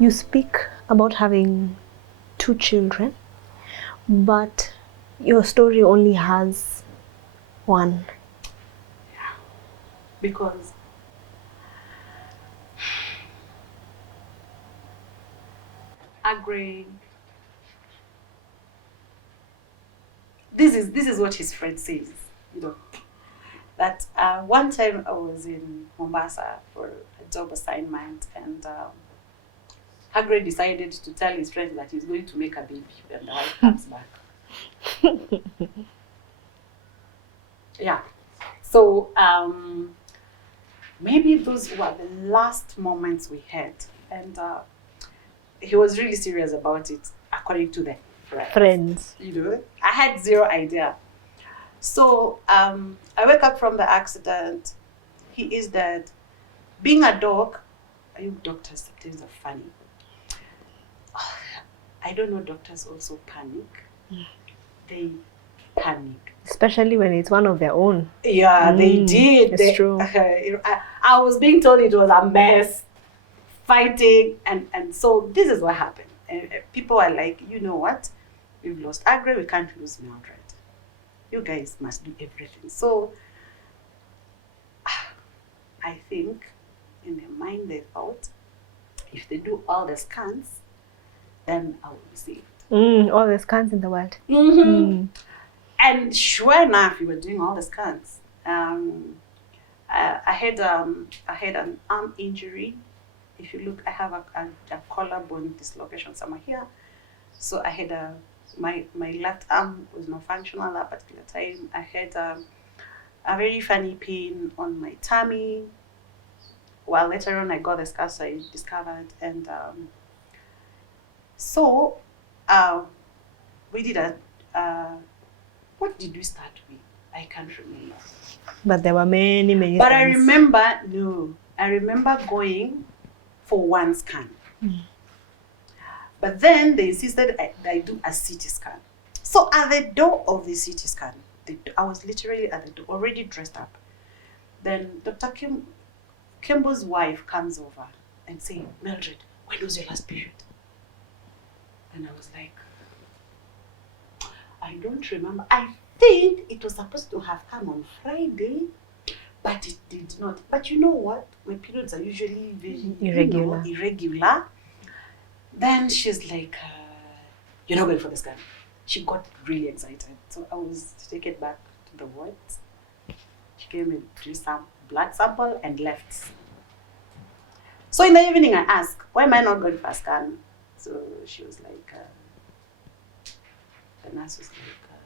You speak about having 2 children, but your story only has 1. Because Agre, this is what his friend says, you know, that one time I was in Mombasa for a job assignment, and Agre decided to tell his friend that he's going to make a baby when the wife comes back. Yeah. So maybe those were the last moments we had, and he was really serious about it, according to the friends. You know, I had zero idea. So I wake up from the accident. He is dead. Being a dog, you doctors sometimes are funny. I don't know, doctors also panic. They panic. Especially when it's one of their own. Yeah, they did. It's true. I was being told it was a mess, fighting, and so this is what happened. And people are like, you know what? We've lost Agre, we can't lose Mildred. You guys must do everything. So I think in their mind they thought, if they do all the scans, then I will be saved. All the scans in the world. And sure enough, we were doing all the scans. I had an arm injury. If you look, I have a collarbone dislocation somewhere here. So I had my left arm was not functional at that particular time. I had a very funny pain on my tummy. Well, later on I got the scars I discovered, and so we did what did we start with? I can't remember. But there were many But scans. I remember going for one scan. But then they insisted I do a CT scan. So at the door of the CT scan, I was literally at the door, already dressed up. Then Dr. Kimball's wife comes over and saying, Mildred, when was your last period? And I was like, I don't remember. I think it was supposed to have come on Friday, but it did not. But you know what? My periods are usually very irregular. Then she's like, you're not going for the scan. She got really excited. So I was taken back to the wards. She came and drew some blood sample and left. So in the evening I asked, why am I not going for a scan? So she was like, the nurse was like,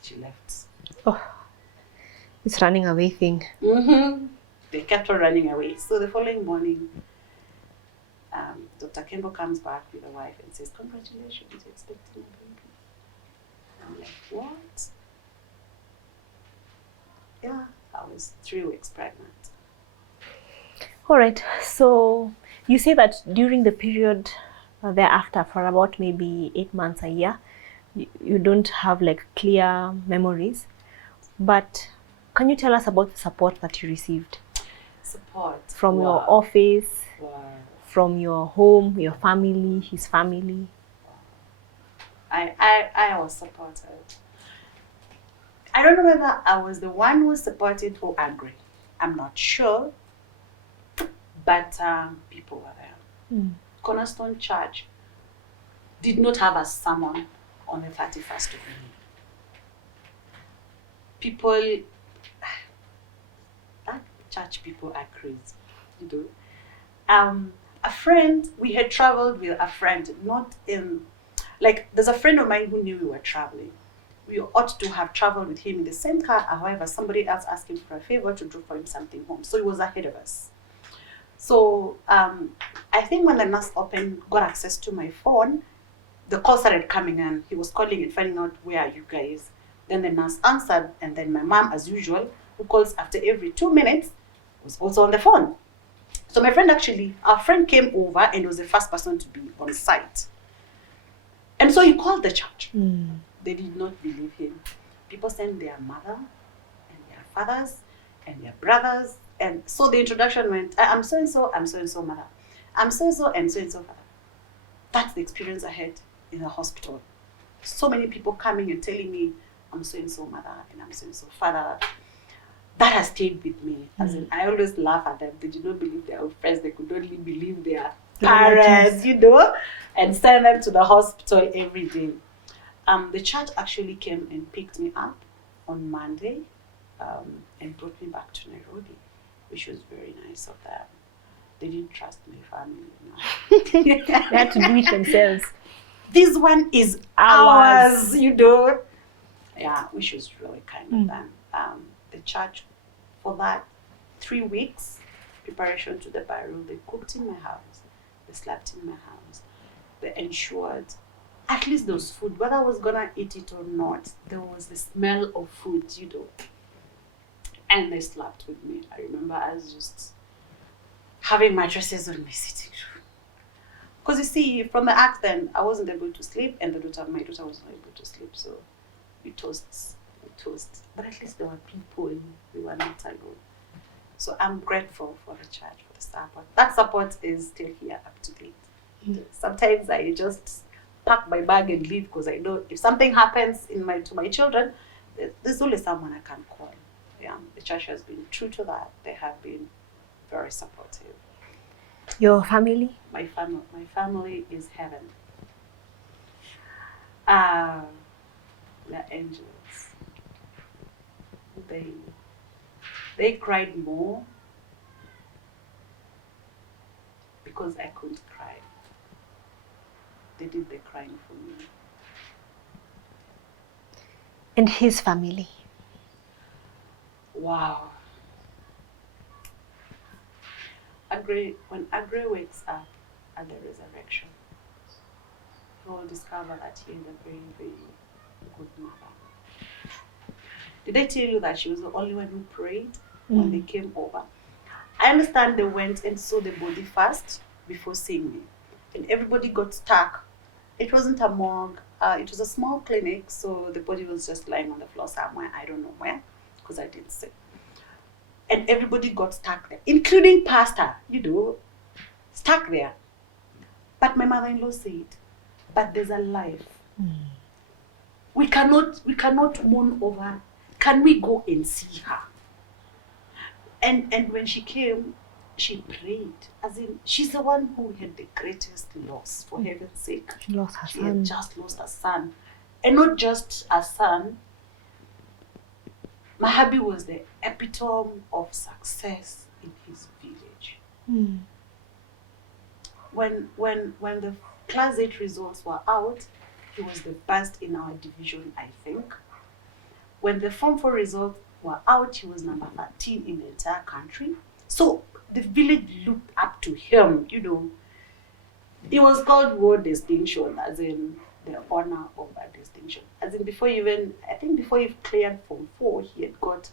she left. Oh, it's running away thing. They kept on running away. So the following morning, Dr. Kimball comes back with the wife and says, congratulations, you're expecting a baby. I'm like, what? Yeah, I was 3 weeks pregnant. All right, so you say that during the period thereafter, for about maybe 8 months, a year, you don't have like clear memories, but can you tell us about the support that you received? Support? From your office, from your home, your family, his family? I was supported. I don't know whether I was the one who supported or Agri. I'm not sure, but people were there. Cornerstone Church did not have a sermon on the 31st of May. People, that church people are crazy, you know. A friend, we had traveled with a friend, not in, like, there's a friend of mine who knew we were traveling. We ought to have traveled with him in the same car, however, somebody else asked him for a favor to do for him something home. So he was ahead of us. So I think when the nurse got access to my phone, the call started coming in. He was calling and finding out, where are you guys? Then the nurse answered, and then my mom, as usual, who calls after every 2 minutes, was also on the phone. So my friend our friend came over and was the first person to be on site. And so he called the church. They did not believe him. People sent their mother and their fathers and their brothers. And so the introduction went, I'm so-and-so mother. I'm so and so. That's the experience I had in the hospital. So many people coming and telling me, I'm so and so mother and I'm so and so father. That has stayed with me. As in, I always laugh at them. They did not believe their own friends. They could only believe their parents, and send them to the hospital every day. The church actually came and picked me up on Monday and brought me back to Nairobi, which was very nice of them. They didn't trust my family. They had to do it themselves. This one is ours, Yeah, which was really kind of them. The church, for that 3 weeks, preparation to the burial, they cooked in my house, they slept in my house, they ensured at least there was food. Whether I was gonna eat it or not, there was the smell of food, and they slept with me. I remember I was just having mattresses on my sitting room. Because you see, from the accident, I wasn't able to sleep, and my daughter wasn't able to sleep, so we toast. But at least there were people, we were not alone. So I'm grateful for the church, for the support. That support is still here, up to date. Sometimes I just pack my bag and leave, because I know if something happens to my children, there's always someone I can call. Yeah, the church has been true to that. They have been very supportive. Your family? My family is heaven. They're angels. They cried more because I couldn't cry. They did the crying for me. And his family? Wow. When Agre wakes up at the resurrection, he will discover that he is a very, very good mother. Did I tell you that she was the only one who prayed when they came over? I understand they went and saw the body first before seeing me. And everybody got stuck. It wasn't a morgue. It was a small clinic, so the body was just lying on the floor somewhere. I don't know where, because I didn't see. And everybody got stuck there, including pastor, stuck there. But my mother-in-law said, but there's a life. We cannot mourn over. Can we go and see her? And when she came, she prayed. As in, she's the one who had the greatest loss, for heaven's sake. She lost her She son. had just lost her son. And not just a son. My hubby was the epitome of success in his village. When the class 8 results were out, he was the best in our division, I think. When the Form 4 results were out, he was number 13 in the entire country. So the village looked up to him, It was called World Distinction, as in the honor of that distinction. As in before he cleared Form 4, he had got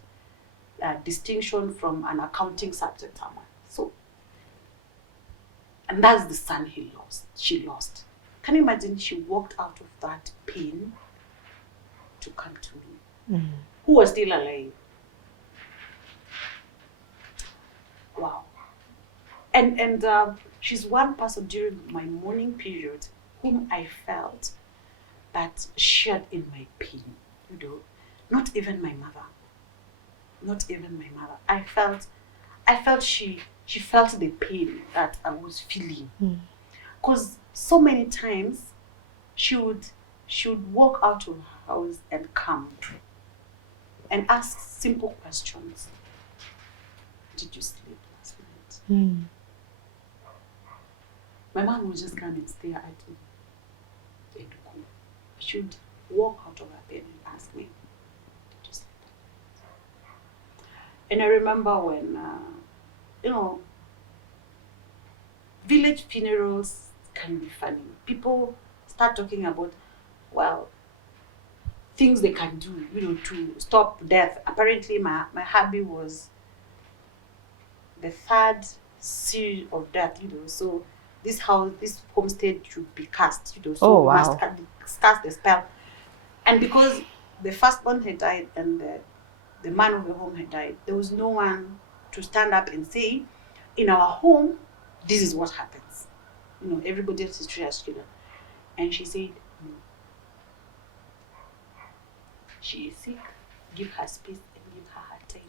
a distinction from an accounting subject somewhere. So, and that's the son she lost. Can you imagine she walked out of that pain to come to me? Who was still alive? Wow. And she's one person during my mourning period whom I felt that shared in my pain, Not even my mother. I felt she felt the pain that I was feeling. Because so many times she would walk out of her house and come and ask simple questions. Did you sleep last night? My mom would just come and stare at me and go. She would walk out of her bed and ask me, did you sleep? And I remember when, village funerals can be funny. People start talking about, things they can do, to stop death. Apparently, my hubby was the 3rd seal of death, So this homestead should be cast, So we must cast the spell. And because the firstborn had died and the man of the home had died, there was no one to stand up and say, in our home, this is what happens. You know, everybody else is treated as children. And she said, no. She is sick, give her space and give her her time.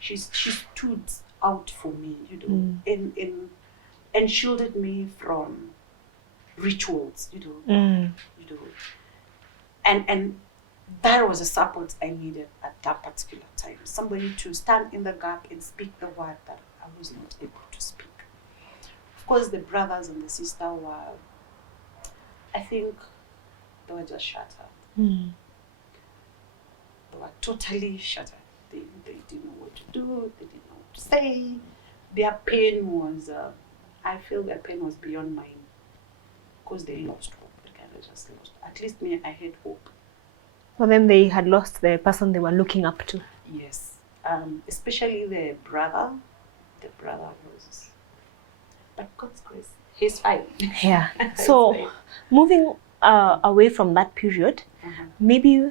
She stood out for me, you know, and shielded me from rituals, you know, and that was a support I needed at that particular time. Somebody to stand in the gap and speak the word that I was not able to speak. Of course, the brothers and the sister were, I think, they were just shattered. They were totally shattered. They didn't know what to do. They didn't know what to say. Their pain was, I feel their pain was beyond mine, because they lost hope. They kind of just lost. At least me, I had hope. Well, then they had lost the person they were looking up to. Yes, especially the brother. The brother was, but God's grace, he's fine. Yeah. So, moving away from that period, maybe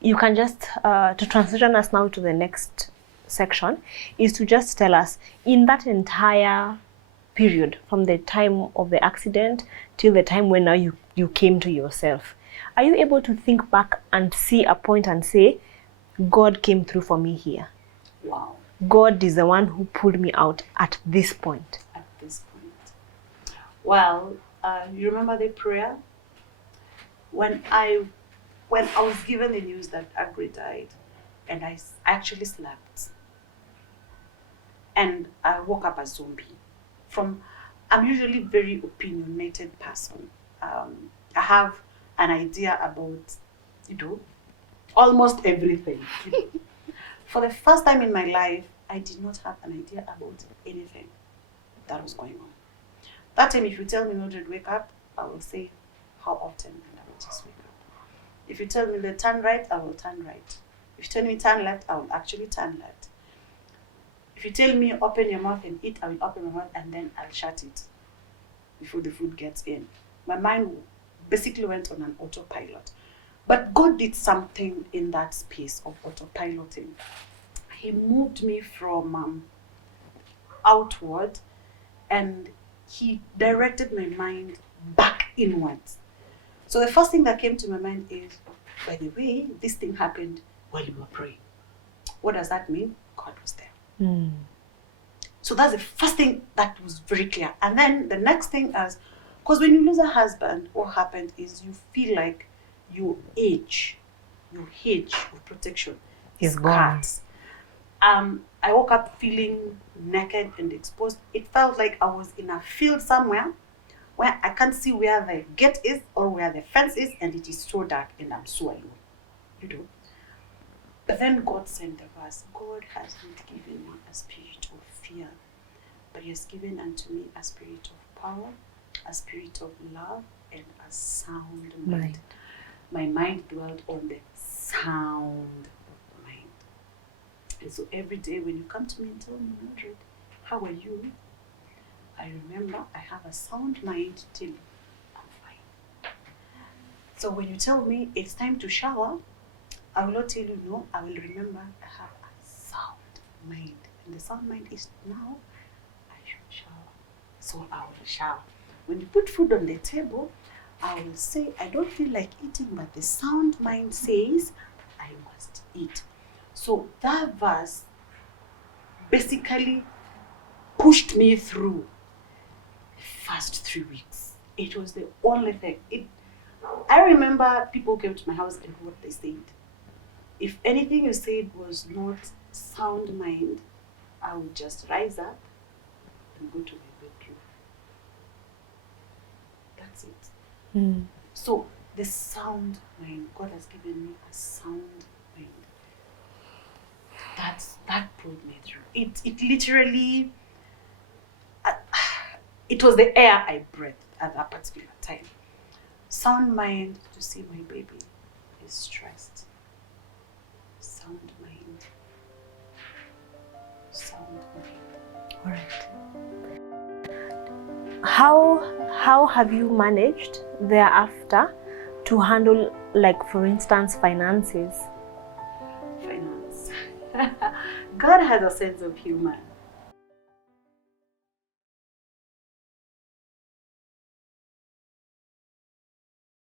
you can just, to transition us now to the next section, is to just tell us, in that entire period, from the time of the accident till the time when now you came to yourself, are you able to think back and see a point and say, God came through for me here? Wow. God is the one who pulled me out at this point. At this point. Well, you remember the prayer? When I was given the news that Agri died, and I actually slept, and I woke up a zombie. I'm usually a very opinionated person. I have an idea about, you know, almost everything. For the first time in my life, I did not have an idea about anything that was going on. That time, if you tell me, Mildred, wake up, I will say, how often? And I will just wake up. If you tell me to turn right, I will turn right. If you tell me turn left, I will actually turn left. If you tell me open your mouth and eat, I will open my mouth and then I'll shut it before the food gets in. My mind basically went on an autopilot. But God did something in that space of autopiloting. He moved me from outward, and he directed my mind back inwards. So the first thing that came to my mind is, by the way, this thing happened while you were praying. What does that mean? God was there. So that's the first thing that was very clear. And then the next thing is, because when you lose a husband, what happened is you feel like your hedge of protection is gone. I woke up feeling naked and exposed. It felt like I was in a field somewhere where I can't see where the gate is or where the fence is, and it is so dark and I'm so alone. You know? But then God sent the verse, God has not given me a spirit of fear, but he has given unto me a spirit of power, a spirit of love, and a sound mind. My mind dwelt on the sound mind. And so every day when you come to me and tell me, Mildred, how are you? I remember I have a sound mind till I'm fine. So when you tell me it's time to shower, I will not tell you no, I will remember I have a sound mind. And the sound mind is now I should shower. So I will shower. When you put food on the table, I will say, I don't feel like eating, but the sound mind says, I must eat. So that verse basically pushed me through the first 3 weeks. It was the only thing. I remember people came to my house and what they said. If anything you said was not sound mind, I would just rise up and go to my bedroom. That's it. So the sound mind, God has given me a sound mind. That pulled me through. It literally, it was the air I breathed at that particular time. Sound mind to see my baby is stressed. Sound mind. Sound mind. All right. How have you managed thereafter to handle, like, for instance, finances? Finance. God has a sense of humor.